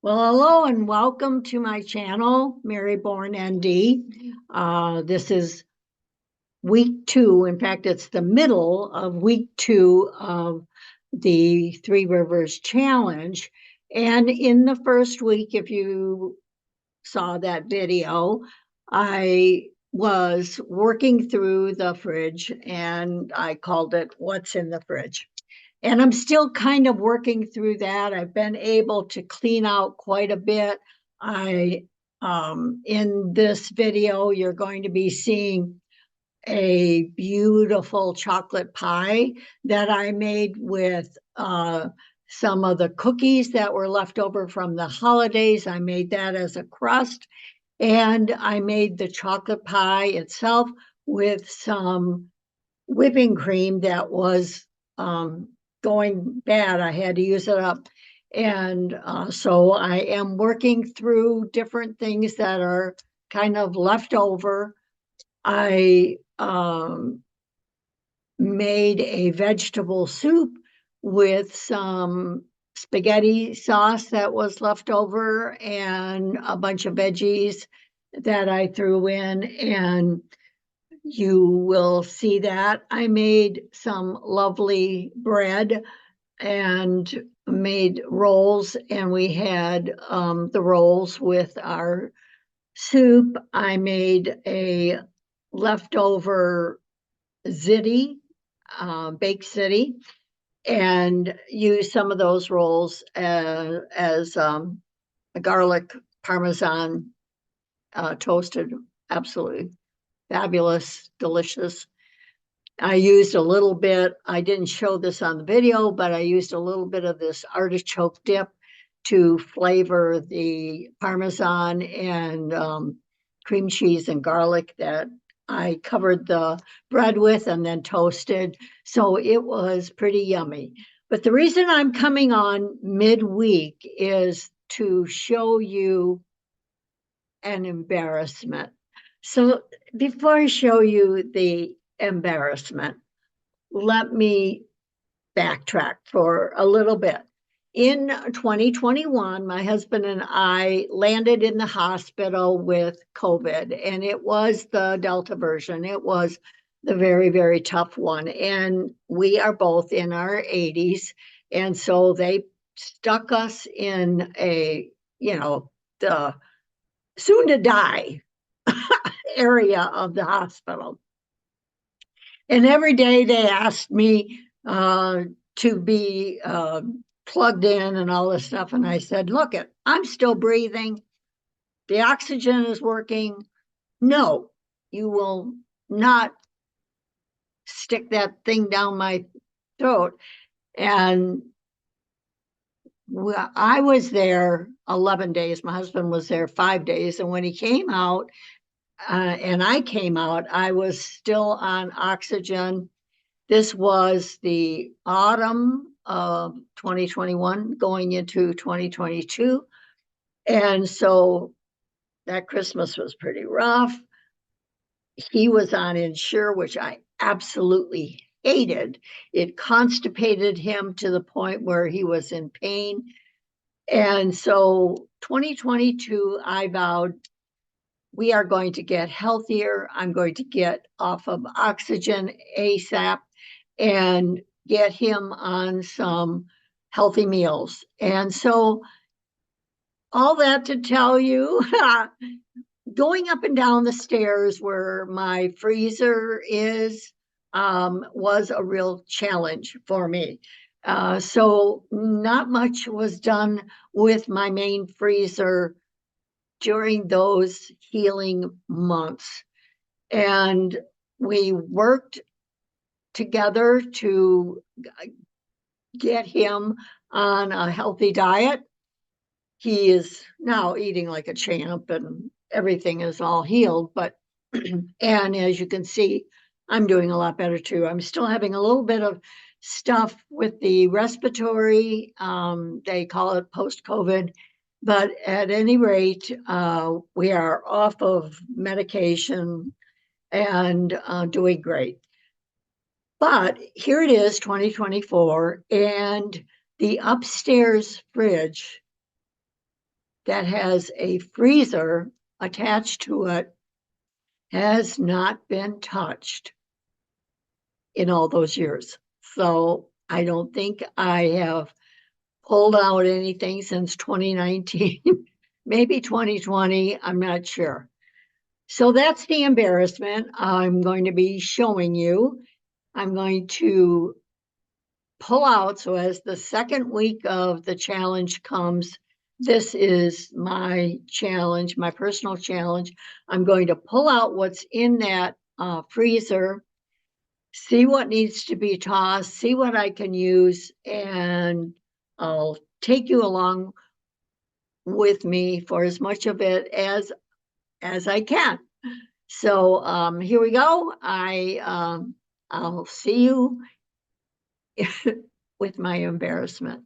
Well, hello and welcome to my channel, Mary Born ND. This is week 2. In fact, it's the middle of week 2 of the Three Rivers Challenge. And in the first week, if you saw that video, I was working through the fridge and I called it What's in the Fridge. And I'm still kind of working through that. I've been able to clean out quite a bit. I In this video, you're going to be seeing a beautiful chocolate pie that I made with some of the cookies that were left over from the holidays. I made that as a crust, and I made the chocolate pie itself with some whipping cream that was going bad. I had to use it up. And so I am working through different things that are kind of left over. I made a vegetable soup with some spaghetti sauce that was left over and a bunch of veggies that I threw in, and you will see that. I made some lovely bread and made rolls, and we had the rolls with our soup. I made a leftover ziti, baked ziti, and used some of those rolls as a garlic parmesan toasted. Absolutely fabulous, delicious. I used a little bit, I didn't show this on the video, but I used a little bit of this artichoke dip to flavor the Parmesan and cream cheese and garlic that I covered the bread with and then toasted. So it was pretty yummy. But the reason I'm coming on midweek is to show you an embarrassment. So before I show you the embarrassment, let me backtrack for a little bit. In 2021, my husband and I landed in the hospital with COVID, and it was the Delta version. It was the very, very tough one. And we are both in our 80s. And so they stuck us in the soon to die area of the hospital. And every day they asked me to be plugged in and all this stuff. And I said, look, I'm still breathing. The oxygen is working. No, you will not stick that thing down my throat. And I was there 11 days. My husband was there 5 days. And when he came out, and I came out, I was still on oxygen. This was the autumn of 2021 going into 2022. And so that Christmas was pretty rough. He was on Insure, which I absolutely hated. It constipated him to the point where he was in pain. And so 2022, I vowed we are going to get healthier. I'm going to get off of oxygen ASAP and get him on some healthy meals. And so, all that to tell you, going up and down the stairs where my freezer is was a real challenge for me. So, not much was done with my main freezer during those healing months. And we worked together to get him on a healthy diet. He is now eating like a champ and everything is all healed. But, and as you can see, I'm doing a lot better too. I'm still having a little bit of stuff with the respiratory. They call it post-COVID. But at any rate, we are off of medication and doing great. But here it is, 2024, and the upstairs fridge that has a freezer attached to it has not been touched in all those years. So I don't think I have pulled out anything since 2019, maybe 2020, I'm not sure. So that's the embarrassment I'm going to be showing you. I'm going to pull out. So as the second week of the challenge comes, this is my challenge, my personal challenge. I'm going to pull out what's in that freezer, see what needs to be tossed, see what I can use, and I'll take you along with me for as much of it as I can. So here we go. I'll see you with my embarrassment.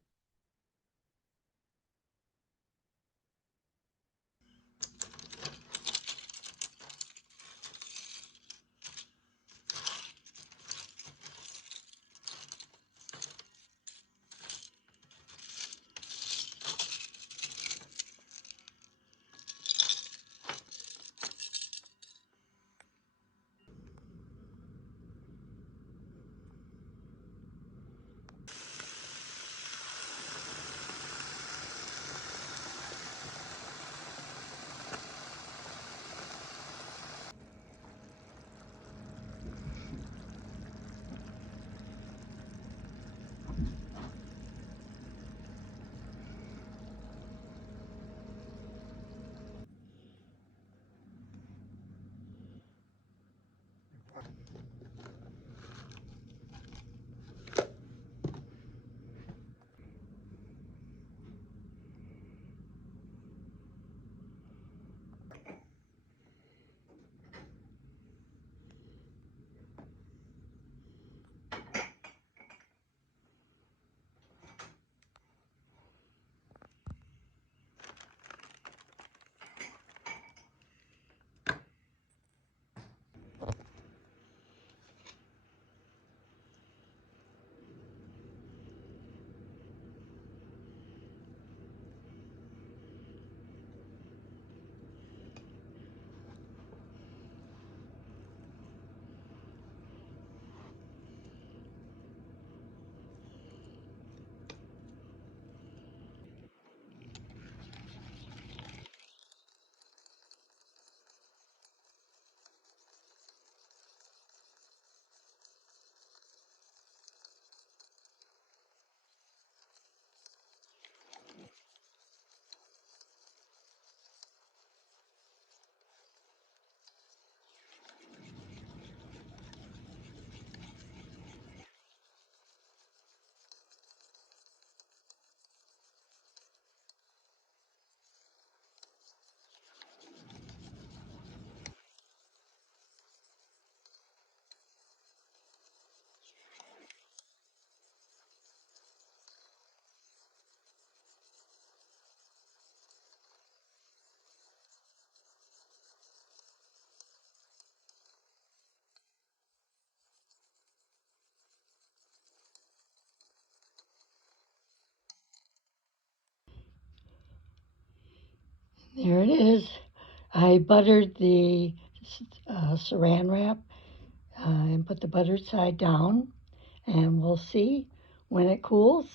There it is. I buttered the saran wrap and put the buttered side down, and we'll see when it cools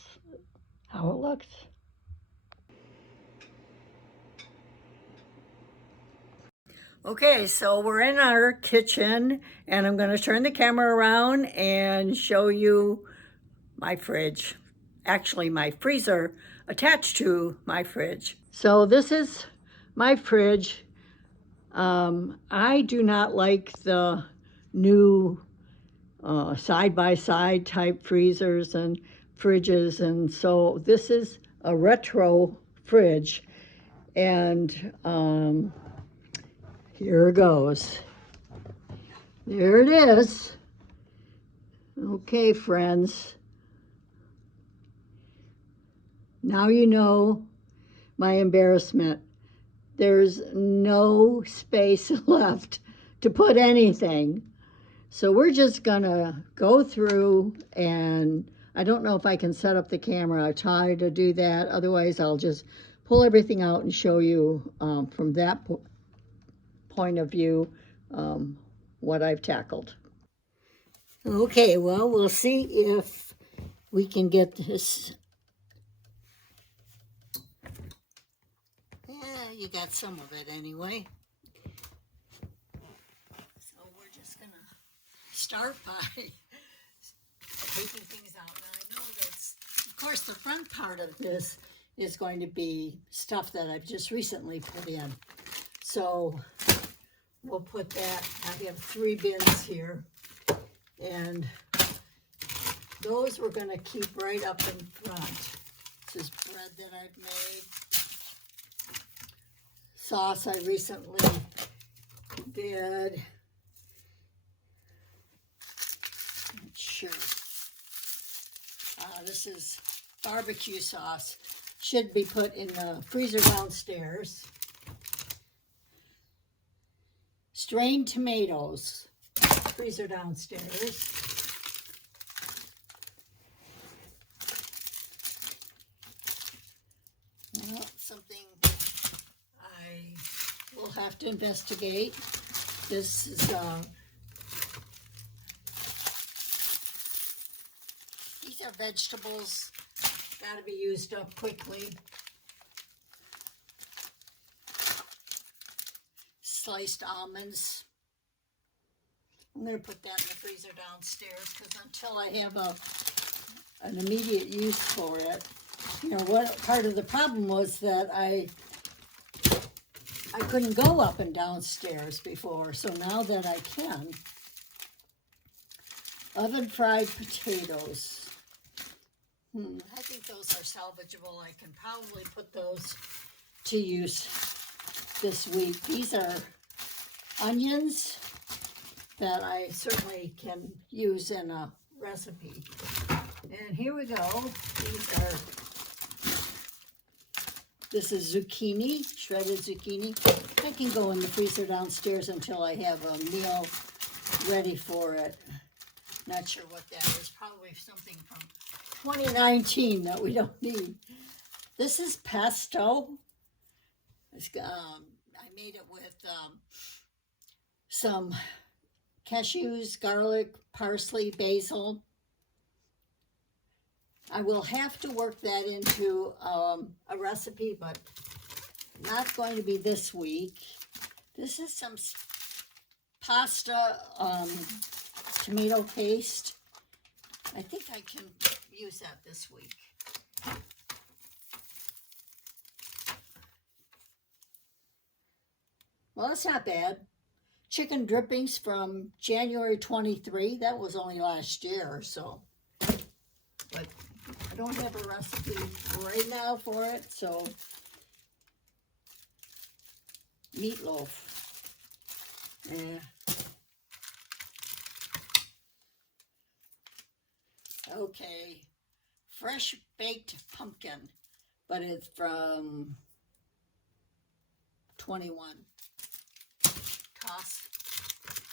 how it looks. Okay, so we're in our kitchen, and I'm going to turn the camera around and show you my fridge. Actually, my freezer attached to my fridge. So this is my fridge. I do not like the new side-by-side type freezers and fridges, and so this is a retro fridge, and here goes. There it is. Okay, friends. Now you know my embarrassment. There's no space left to put anything. So we're just gonna go through, and I don't know if I can set up the camera. I try to do that. Otherwise, I'll just pull everything out and show you from that point of view what I've tackled. Okay, well, we'll see if we can get this. Yeah, you got some of it anyway. So we're just gonna start by taking things out. Now I know that's, of course, the front part of this is going to be stuff that I've just recently put in. So we'll put that, I have 3 bins here, and those we're gonna keep right up in front. This is bread that I've made, sauce I recently did. Sure. This is barbecue sauce. Should be put in the freezer downstairs. Strained tomatoes, freezer downstairs. Well, something I will have to investigate. This is these are vegetables, got to be used up quickly. Sliced almonds. I'm going to put that in the freezer downstairs because until I have an immediate use for it. You know, what part of the problem was that I couldn't go up and downstairs before, so now that I can. Oven fried potatoes. I think those are salvageable. I can probably put those to use this week. These are onions that I certainly can use in a recipe. And here we go. This is zucchini, shredded zucchini. I can go in the freezer downstairs until I have a meal ready for it. Not sure what that is. Probably something from 2019 that we don't need. This is pesto. I made it with some cashews, garlic, parsley, basil. I will have to work that into a recipe, but not going to be this week. This is some pasta tomato paste. I think I can use that this week. Well, that's not bad. Chicken drippings from January 23. That was only last year or so. But I don't have a recipe right now for it, so meatloaf. Yeah. Okay. Fresh baked pumpkin, but it's from 21. Toss.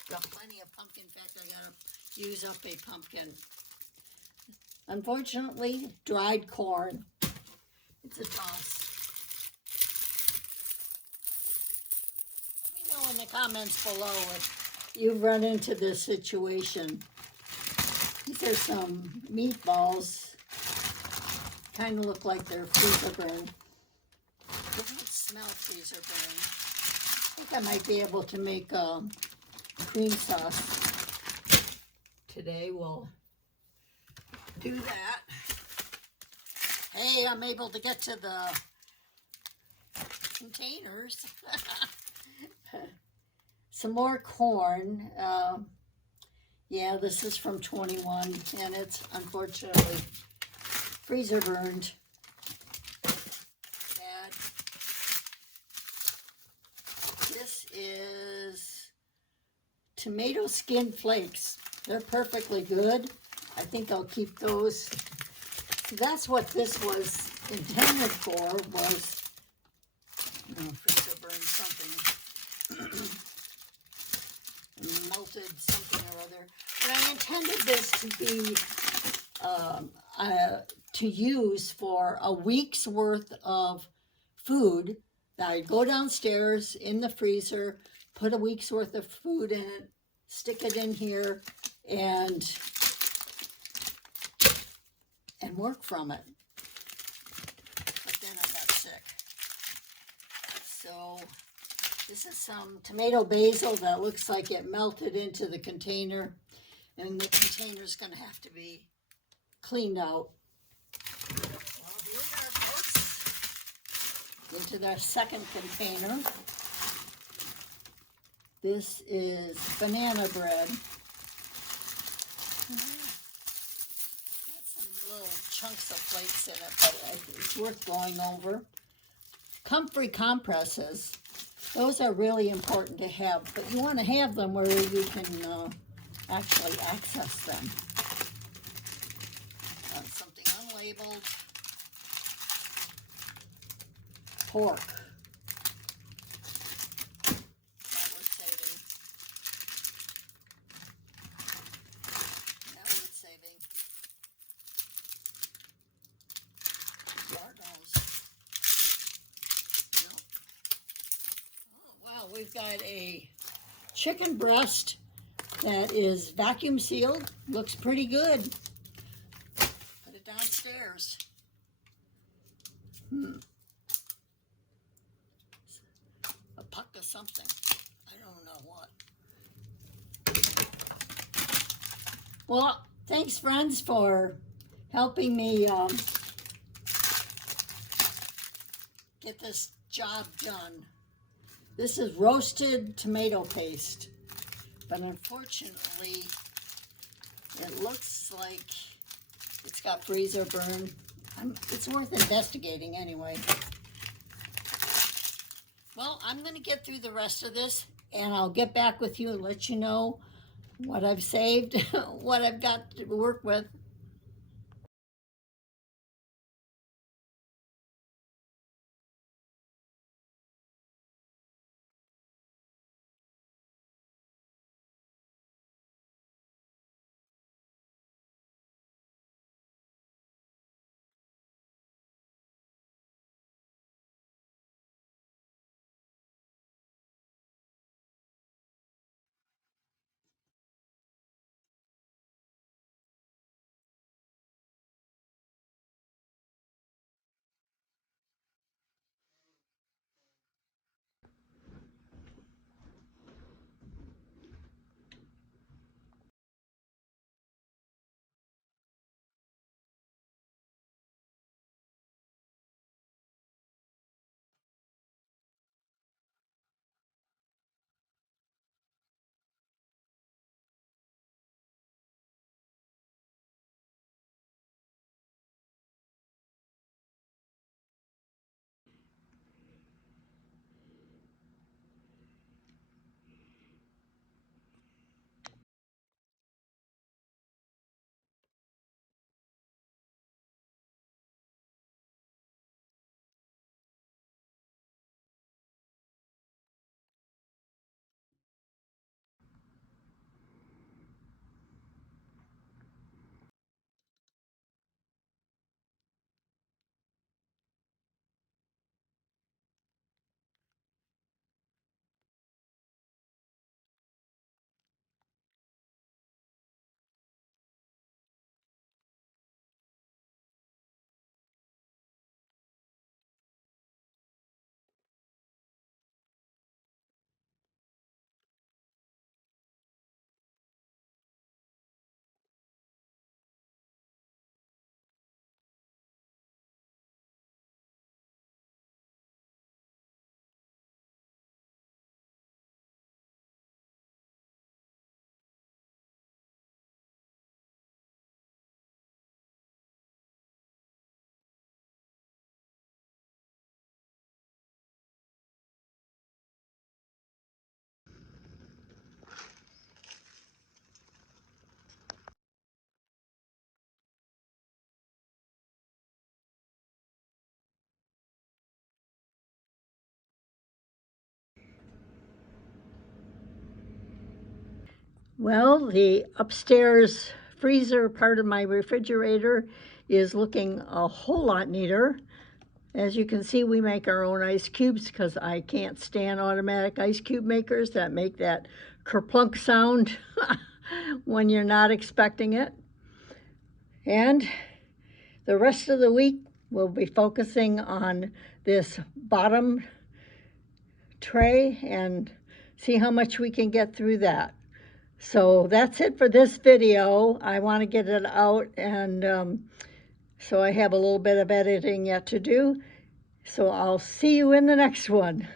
Got plenty of pumpkin. In fact, I gotta use up a pumpkin. Unfortunately, dried corn. It's a toss. Let me know in the comments below if you've run into this situation. These are some meatballs. Kind of look like they're freezer burned. Doesn't smell freezer burned. I think I might be able to make cream sauce today. We'll do that. Hey, I'm able to get to the containers. Some more corn. Yeah, this is from 21, and it's unfortunately freezer burned. Bad. This is tomato skin flakes. They're perfectly good. I think I'll keep those. That's what this was intended for, was freezer burned something. Melted something or other. But I intended this to be to use for a week's worth of food. I'd go downstairs in the freezer, put a week's worth of food in it, stick it in here, and work from it. But then I got sick. So this is some tomato basil that looks like it melted into the container, and the container's going to have to be cleaned out. Well, here we are, folks, into the second container. This is banana bread. Got some little chunks of flakes in it, but it's worth going over. Comfrey compresses. Those are really important to have, but you want to have them where you can actually access them. Something unlabeled. Pork. Not worth saving. Not worth saving. Lord knows. Wow, we've got a chicken breast that is vacuum sealed. Looks pretty good. Put it downstairs. A puck of something. I don't know what. Well, thanks, friends, for helping me get this job done. This is roasted tomato paste, but unfortunately, it looks like it's got freezer burn. It's worth investigating anyway. Well, I'm going to get through the rest of this, and I'll get back with you and let you know what I've saved, what I've got to work with. Well, the upstairs freezer part of my refrigerator is looking a whole lot neater. As you can see, we make our own ice cubes because I can't stand automatic ice cube makers that make that kerplunk sound when you're not expecting it. And the rest of the week, we'll be focusing on this bottom tray and see how much we can get through that. So that's it for this video. I want to get it out, and so I have a little bit of editing yet to do. So I'll see you in the next one.